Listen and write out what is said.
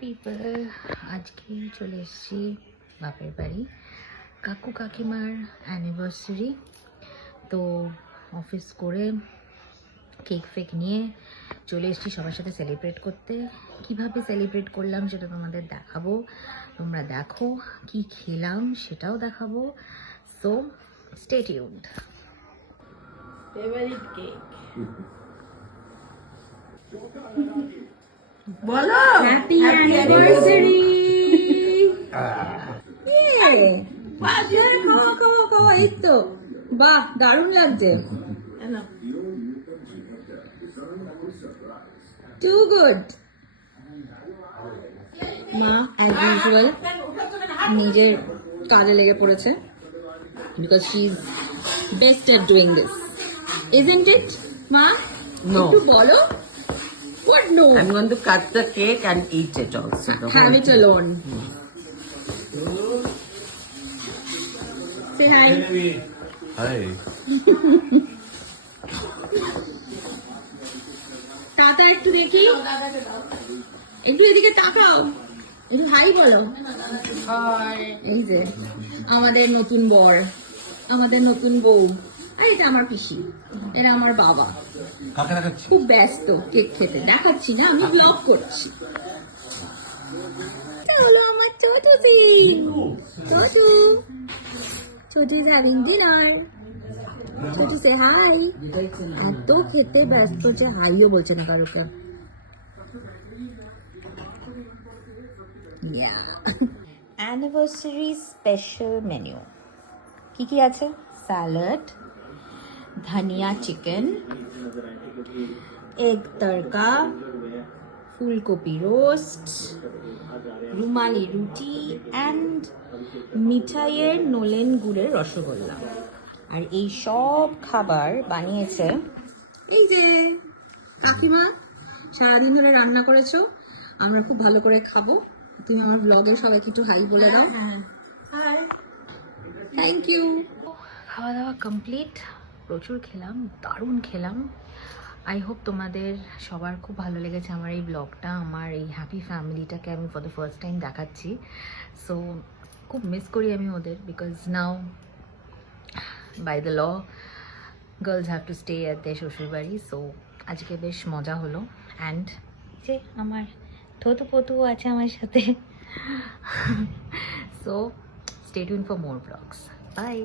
People, আজকে চলে এসেছি বাপের বাড়ি। কাকু কাকিমার অ্যানিভার্সারি, তো অফিস করে কেক ফেক নিয়ে চলে এসেছি সবার সাথে সেলিব্রেট করতে। কিভাবে সেলিব্রেট করলাম সেটা তোমাদের দেখাবো, তোমরা দেখো। কি খেলাম সেটাও দেখাবো, so stay tuned. Favourite cake বলো। Happy anniversary. খাওয়া খাওয়া খাওয়া, এই তো বাহ, দারুণ লাগছে। Too good. মা অ্যাজ ইউজুয়াল নিজের কাজে লেগে পড়েছে, because she is best at doing this, isn't it মা? No. একটু বলো। What no? I'm going to cut the cake and eat it also. the Have whole it thing. alone. Say hi. Hi. Tata একটু দেখি, একটু এদিকে তাকাও, একটু high বলো। এই যে আমাদের নতুন বর, আমাদের নতুন বউ, আর এটা আমার পিসি, এরা আমার বাবা। কাকে দেখাচ্ছি? খুব ব্যস্ত কেক খেতে, দেখাচ্ছি না, আমি ব্লগ করছি। এটা হলো আমার Chhotu Singh, Chhotu Chhotu is having dinner. Chhotu say hi. এত খেতে ব্যস্ত যে হাইও বলছে না কারোকে। অ্যানিভার্সারি স্পেশাল মেনু কি কি আছে? স্যালাড, ধনিয়া চিকেন, এগ তড়কা, ফুলকপি রোস্ট, রুমালি রুটি অ্যান্ড মিঠাইয়ের নলেন গুড়ের রসগোল্লা। আর এই সব খাবার বানিয়েছে এই যে কাকিমা, সারাদিন ধরে রান্না করেছো, আমরা খুব ভালো করে খাবো। তুমি আমার ব্লগে সবাইকে একটু হাই বলে দাও। Thank you. খাওয়া দাওয়া কমপ্লিট, প্রচুর খেলাম, দারুণ খেলাম। আই হোপ তোমাদের সবার খুব ভালো লেগেছে আমার এই ব্লগটা, আমার এই হ্যাপি ফ্যামিলিটাকে আমি ফর দ্য ফার্স্ট টাইম দেখাচ্ছি। সো খুব মিস করি আমি ওদের, because now by the law girls have to stay at their শ্বশুর বাড়ি। সো আজকে বেশ মজা হলো। অ্যান্ড যে আমার থতু পতুও আছে আমার সাথে। So stay tune for more blogs. By.